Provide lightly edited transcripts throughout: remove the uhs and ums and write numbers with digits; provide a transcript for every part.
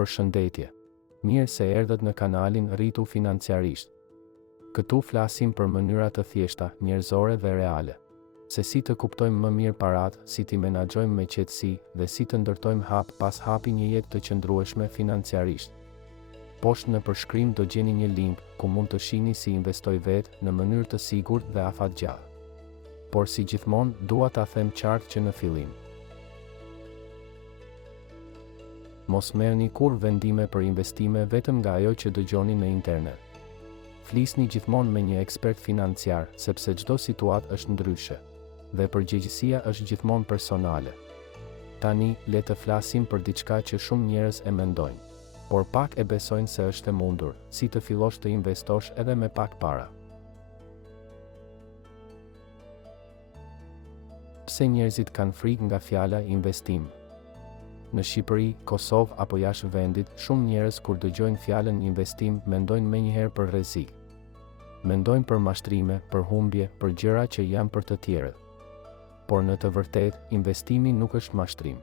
Përshëndetje. Mirë se erdhët në kanalin Rritu Financiarisht. Këtu flasim për mënyra të thjeshta, njerëzore dhe reale. Se si të kuptojmë më mirë paratë, si t'i menaxhojmë me qetësi dhe si të ndërtojmë hap pas hapi një jetë të qëndrueshme financiarisht. Poshtë në përshkrim do gjeni një link ku mund të shihni si investoj vetë në mënyrë të sigurt dhe afatgjallë. Por si gjithmonë, dua ta them qartë që në fillim mos merrni kur vendime për investime vetëm nga ajo që dëgjoni në internet. Flisni gjithmonë me një ekspert financiar, sepse çdo situatë është ndryshe dhe përgjegjësia është gjithmonë personale. Tani, le të flasim për diçka që shumë njerëz e mendojnë, por pak e besojnë se është e mundur, si të fillosh të investosh edhe me pak para. Pse njerëzit kanë frikë nga fjala investim? Në Shqipëri, Kosovë apo jashtë vendit, shumë njerëz kur dëgjojnë fjalën investim mendojnë menjëherë për rrezik. Mendojnë për mashtrime, për humbje, për gjëra që janë për të tjerët. Por në të vërtetë, investimi nuk është mashtrim.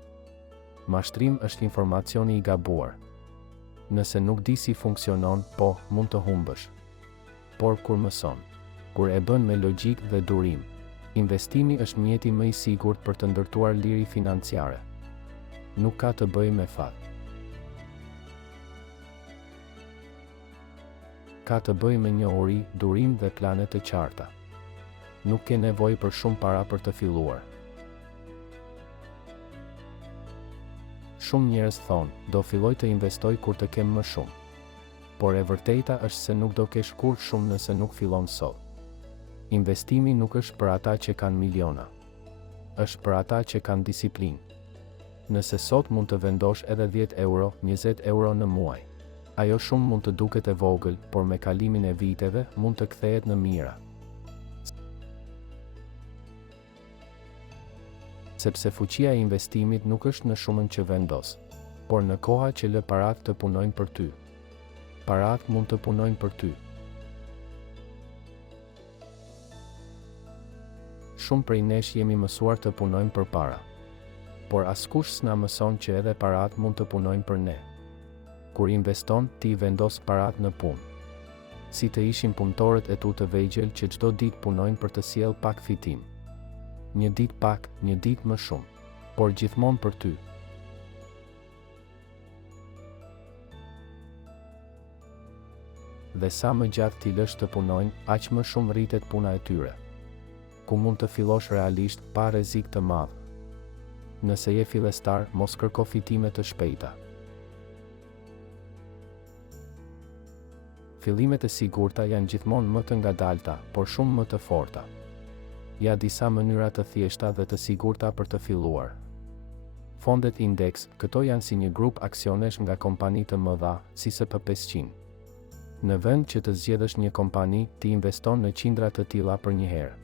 Mashtrim është informacioni i gabuar. Nëse nuk di si funksionon, po, mund të humbësh. Por kur mëson, kur e bën me logjik dhe durim, investimi është mjeti më i sigurt për të ndërtuar liri financiare. Nuk ka të bëjë me fat. Ka të bëjë me njohuri, durim dhe plane të qarta. Nuk ke nevojë për shumë para për të filluar. Shumë njerëz thonë, do filloj të investoj kur të kem më shumë. Por e vërteta është se nuk do kesh kur shumë nëse nuk fillon sot. Investimi nuk është për ata që kanë miliona. Është për ata që kanë disiplinë. Nëse sot mund të vendosh edhe 10 euro, 20 euro në muaj. Ajo shumë mund të duket e vogël, por me kalimin e viteve mund të kthehet në mijëra. Sepse fuqia e investimit nuk është në shumën që vendos, por në koha që lë paratë të punojnë për ty. Paratë mund të punojnë për ty. Shumë prej nesh jemi mësuar të punojmë për para. Por askush s'na mëson që edhe parat mund të punojnë për ne. Kur investon, ti vendos parat në punë. Si të ishin punëtorët e tu të vegjël që çdo ditë punojnë për të sjellë pak fitim. Një ditë pak, një ditë më shumë, por gjithmonë për ty. Dhe sa më gjatë ti lësh të punojnë, aq më shumë rritet puna e tyre. Ku mund të fillosh realisht pa rrezik të madh. Nëse je fillestar, mos kërko fitime të shpejta. Fillimet e sigurta janë gjithmonë më të ngadalta, por shumë më të forta. Ja disa mënyra të thjeshta dhe të sigurta për të filluar. Fondet indeks, këto janë si një grup aksionesh nga kompani të mëdha, si SP 500. Në vend që të zgjedhësh një kompani, ti investon në qindra të tilla për një herë.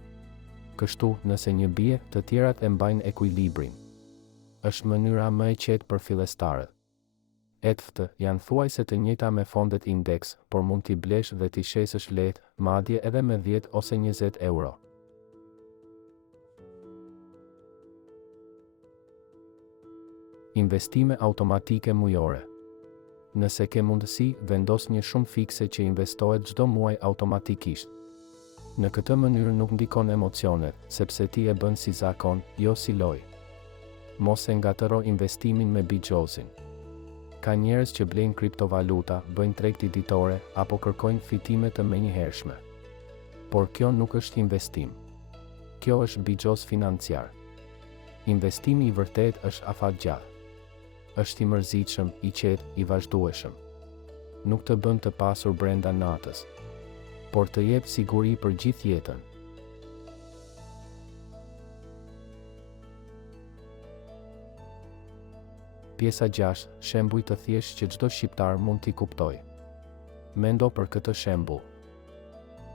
Kështu, nëse një bie, të tjerat e mbajnë ekuilibrin. Është mënyra më e qetë për fillestarët. ETF janë thuajse të njëjta me fondet indeks, por mund t'i blesh dhe t'i shesësh lehtë, madje edhe me 10 ose 20 euro. Investime automatike mujore. Nëse ke mundësi, vendos një shumë fikse që investohet çdo muaj automatikisht. Në këtë mënyrë nuk ndikon emocionet, sepse ti e bën si zakon, jo si lojë. Mos e ngatëro investimin me bigjozin. Ka njerëz që blejnë kriptovaluta, bëjnë tregti ditore, apo kërkojnë fitime të menjëhershme. Por kjo nuk është investim. Kjo është bigjoz financiar. Investimi i vërtet është afatgjallë. Është i mërzitshëm, i qetë, i vazhdueshëm. Nuk të bën të pasur brenda natës, por të jep siguri për gjithë jetën. Pjesa 6, shembuj të thjeshtë që çdo shqiptar mund t'i kuptojë. Mendo për këtë shembull.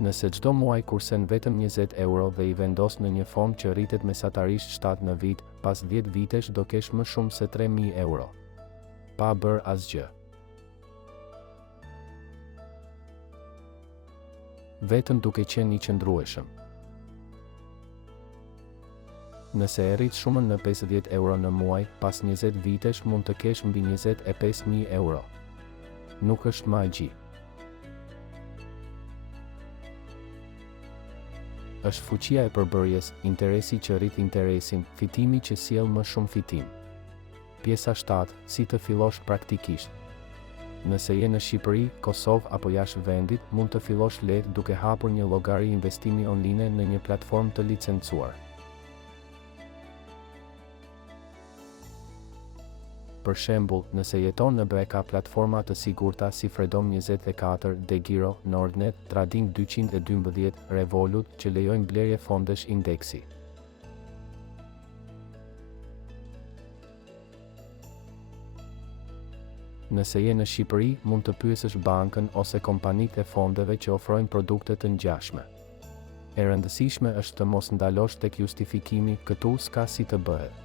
Nëse çdo muaj kursen vetëm 20 euro dhe i vendos në një fond që rritet mesatarisht 7 në vit, pas 10 vitesh do kesh më shumë se 3.000 euro. Pa bërë asgjë. Vetëm duke qenë i qëndrueshëm. Nëse e rrit shumën në 50 euro në muaj, pas 20 vitesh mund të kesh mbi 25.000 euro. Nuk është magji. Është fuqia e përbërjes, interesi që rrit interesin, fitimi që sjell më shumë fitim. Pjesa 7. Si të fillosh praktikisht. Nëse je në Shqipëri, Kosovë apo jashtë vendit, mund të fillosh lehtë duke hapur një llogari investimi online në një platformë të licencuar. Për shembull, nëse jeton në BE ka platforma të sigurta si Freedom24, Degiro, Nordnet, Trading 212, Revolut, që lejojnë blerje fondesh indeksi. Nëse je në Shqipëri, mund të pyesësh bankën ose kompanitë e fondeve që ofrojnë produkte të ngjashme. E rëndësishme është të mos ndalosh tek justifikimi, këtu s'ka si të bëhet.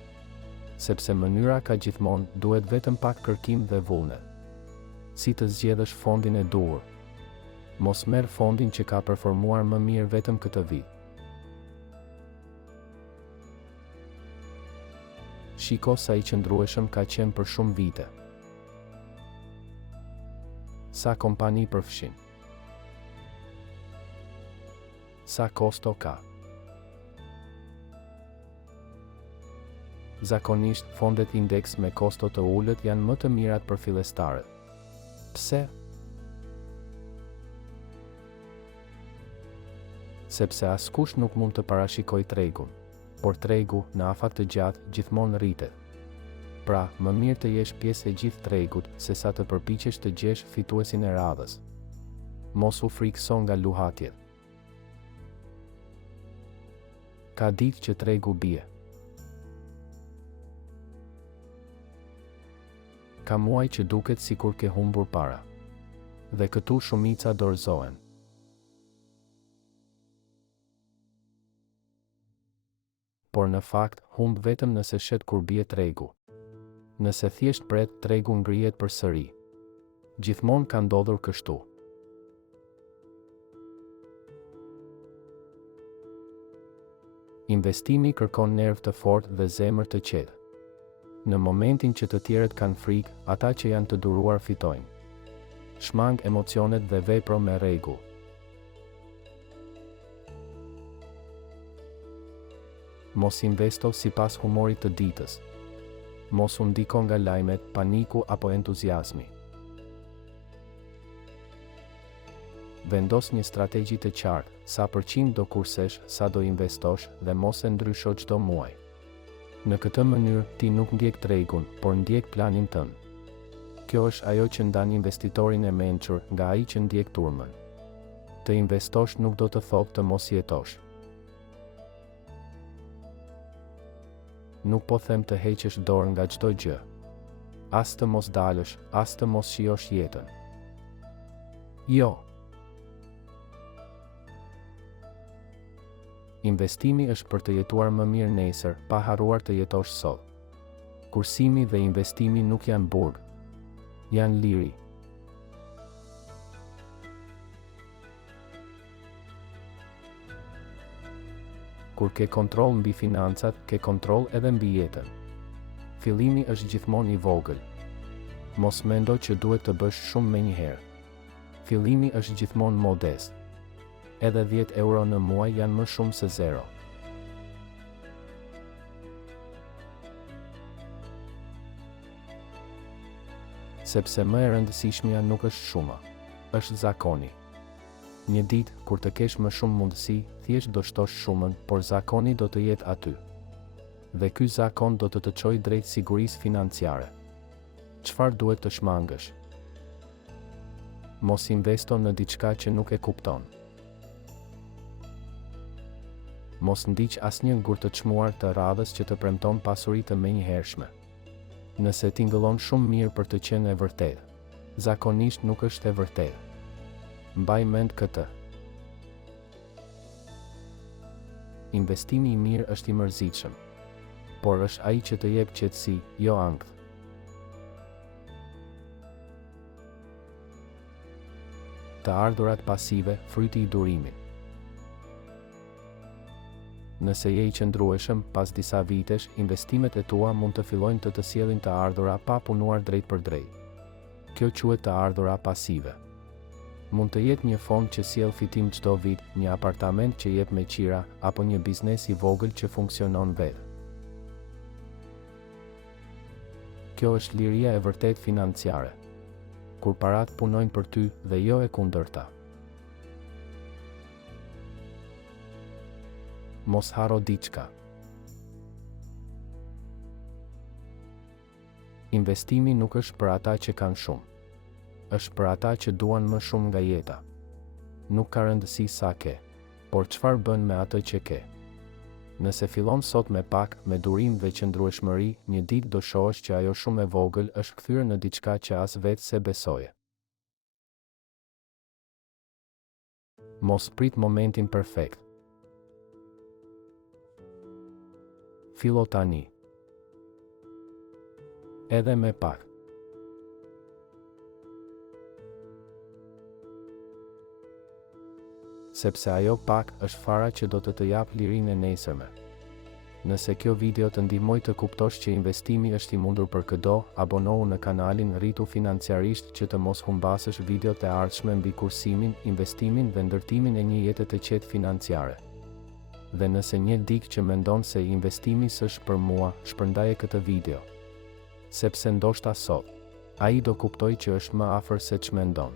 Sepse mënyra ka gjithmonë, duhet vetëm pak kërkim dhe vullnet. Si të zgjedhësh fondin e duhur. Mos merr fondin që ka performuar më mirë vetëm këtë vit. Shiko sa i qëndrueshëm ka qenë për shumë vite. Sa kompani përfshin. Sa kosto ka. Zakonisht, fondet indeks me kosto të ulët janë më të mirat për fillestarët. Pse? Sepse askush nuk mund të parashikojë tregun, por tregu, në afat të gjatë, gjithmonë rritet. Pra, më mirë të jesh pjesë e gjithë tregut, se sa të përpiqesh të gjesh fituesin e radhës. Mos u frikëso nga luhatjet. Ka ditë që tregu bie. Ka muaj që duket sikur ke humbur para. Dhe këtu shumica dorëzohen. Por në fakt, humb vetëm nëse shet kur bie tregu. Nëse thjesht pret, tregu ngrihet përsëri. Gjithmonë ka ndodhur kështu. Investimi kërkon nerv të fortë dhe zemër të qetë. Në momentin që të tjerët kanë frikë, ata që janë të duruar fitojnë. Shmang emocionet dhe vepro me rregull. Mos investo sipas humorit të ditës. Mos u ndiko nga lajmet, paniku apo entuziazmi. Vendos një strategji të qartë, sa përqind do kursesh, sa do investosh dhe mos e ndrysho çdo muaj. Në këtë mënyrë, ti nuk ndjek tregun, por ndjek planin tënd. Kjo është ajo që ndan investitorin e mençur nga ai që ndjek turmën. Të investosh nuk do të thotë të mos jetosh. Nuk po them të heqësh dorë nga çdo gjë. As të mos dalësh, as të mos shijosh jetën. Jo. Investimi është për të jetuar më mirë nesër, pa harruar të jetosh sot. Kursimi dhe investimi nuk janë burg. Janë liri. Kur ke kontroll mbi financat, ke kontroll edhe mbi jetën. Fillimi është gjithmonë i vogël. Mos mendo që duhet të bësh shumë menjëherë. Fillimi është gjithmonë modest. Edhe 10 euro në muaj janë më shumë se zero. Sepse më e rëndësishmja nuk është shuma, është zakoni. Një ditë, kur të kesh më shumë mundësi, thjesht do shtosh shumën, por zakoni do të jetë aty. Dhe ky zakon do të të çojë drejt sigurisë financiare. Çfarë duhet të shmangësh? Mos investo në diçka që nuk e kupton. Mos ndiq asnjë ngur të çmuar të radhës që të premton pasuri të menjëhershme. Nëse tingëllon shumë mirë për të qenë e vërtetë, zakonisht nuk është e vërtetë. Mbaj mend këtë. Investimi i mirë është i mërzitshëm, por është ai që të jep qetësi, jo ankth. Të ardhurat pasive, fryti i durimit. Nëse je I qëndrueshëm, pas disa vitesh, investimet e tua mund të fillojnë të sjellin të ardhura pa punuar drejt për drejt. Kjo quhet të ardhura pasive. Mund të jetë një fond që sjell fitim çdo vit, një apartament që jep me qira, apo një biznes I vogël që funksionon vetë. Kjo është liria e vërtet financiare. Kur parat punojnë për ty dhe jo e kundërta. Mos haro diçka. Investimi nuk është për ata që kanë shumë. Është për ata që duan më shumë nga jeta. Nuk ka rëndësi sa ke, por çfarë bën me atë që ke. Nëse fillon sot me pak, me durim dhe qëndrueshmëri, një ditë do shohësh që ajo shumë e vogël është kthyer në diçka që as vetë se besoje. Mos prit momentin perfekt. Fillo tani. Edhe me pak. Sepse ajo pak është fara që do të jap lirinë e nesërme. Nëse kjo video të ndihmoi të kuptosh që investimi është I mundur për çdo, abonohu në kanalin Rritu Financiarisht që të mos humbasësh videot e ardhshme mbi kursimin, investimin dhe ndërtimin e një jete të qetë financiare. Dhe nëse një dik që mendon se investimi s'është për mua, shpërndaje këtë video. Sepse ndoshta sot, ai do kuptoj që është më afër se ç'mendon.